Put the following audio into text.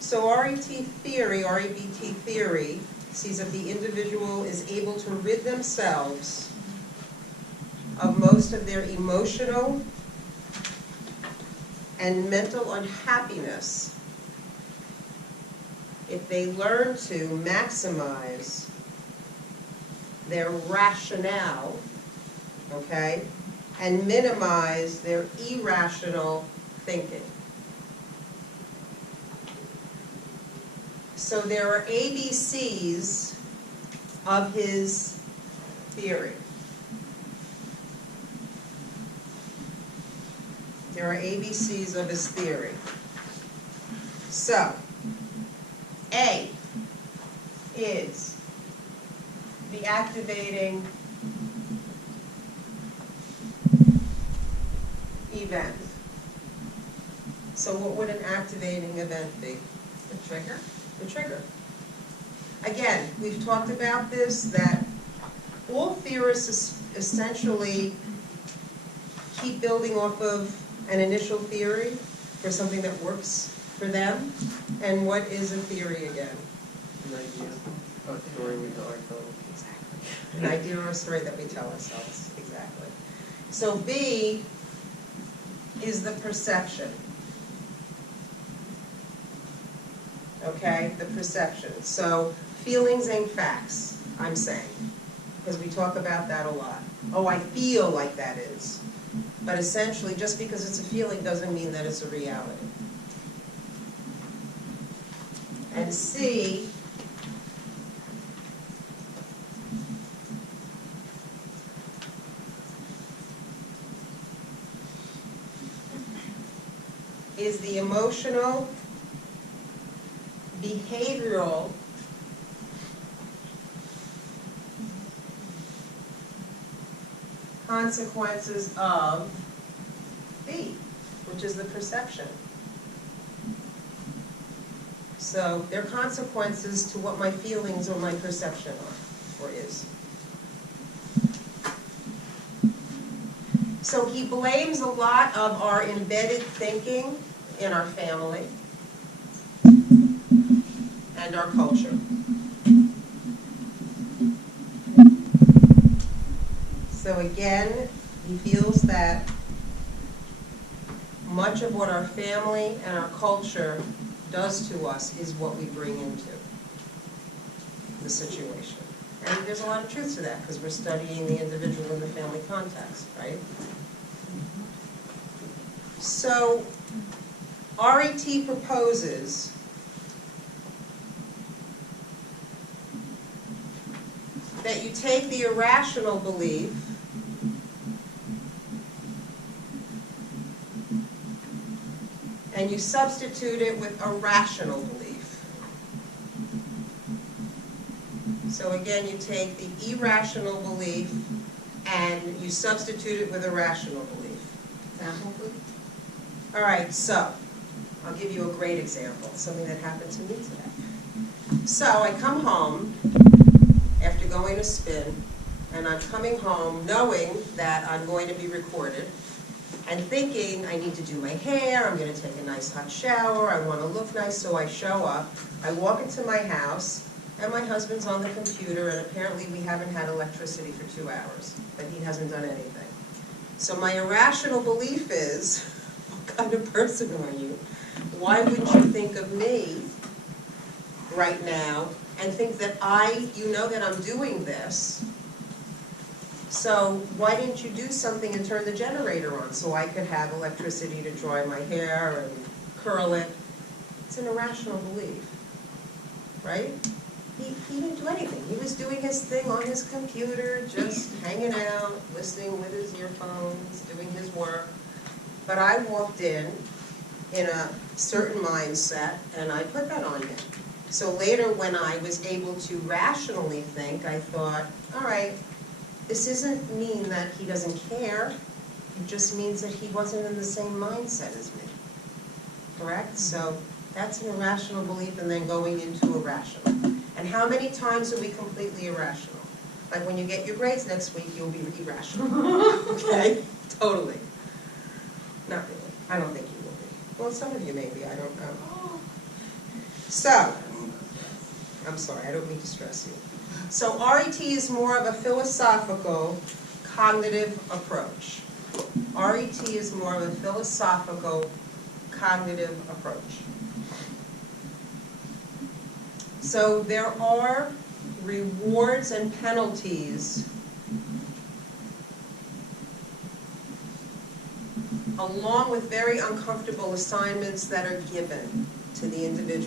So REBT theory sees that the individual is able to rid themselves of most of their emotional and mental unhappiness if they learn to maximize their rationale, okay, and minimize their irrational thinking. So there are ABCs of his theory. There are ABCs of his theory. So, A is the activating event. So what would an activating event be? The trigger? The trigger. Again, we've talked about this, that all theorists essentially keep building off of an initial theory for something that works for them. And what is a theory again? An idea, a story we tell ourselves. Exactly. An idea or a story that we tell ourselves. Exactly. So B is the perception. Okay, the perception. So feelings ain't facts, I'm saying, because we talk about that a lot. Oh, I feel like that is. But essentially, just because it's a feeling doesn't mean that it's a reality. And C is the emotional, behavioral, consequences of B, which is the perception. So there are consequences to what my feelings or my perception are, or is. So he blames a lot of our embedded thinking in our family and our culture. So again, he feels that much of what our family and our culture does to us is what we bring into the situation. And there's a lot of truth to that because we're studying the individual in the family context, right? So RET proposes that you take the irrational belief and you substitute it with a rational belief. So again, you take the irrational belief and you substitute it with a rational belief. Example, please? All right, so I'll give you a great example, something that happened to me today. So I come home after going to spin, and I'm coming home knowing that I'm going to be recorded, and thinking I need to do my hair, I'm going to take a nice hot shower, I want to look nice, so I show up. I walk into my house, and my husband's on the computer, and apparently we haven't had electricity for 2 hours, but he hasn't done anything. So my irrational belief is, what kind of person are you? Why wouldn't you think of me right now and think that you know that I'm doing this, so why didn't you do something and turn the generator on so I could have electricity to dry my hair and curl it? It's an irrational belief, right? He didn't do anything. He was doing his thing on his computer, just hanging out, listening with his earphones, doing his work. But I walked in a certain mindset, and I put that on him. So later when I was able to rationally think, I thought, all right, this doesn't mean that he doesn't care. It just means that he wasn't in the same mindset as me. Correct? So that's an irrational belief and then going into a rational. And how many times are we completely irrational? Like when you get your grades next week, you'll be irrational. Okay? Totally. Not really. I don't think you will be. Well, some of you may be. I don't know. So, I'm sorry, I don't mean to stress you. So RET is more of a philosophical, cognitive approach. RET is more of a philosophical, cognitive approach. So there are rewards and penalties along with very uncomfortable assignments that are given to the individual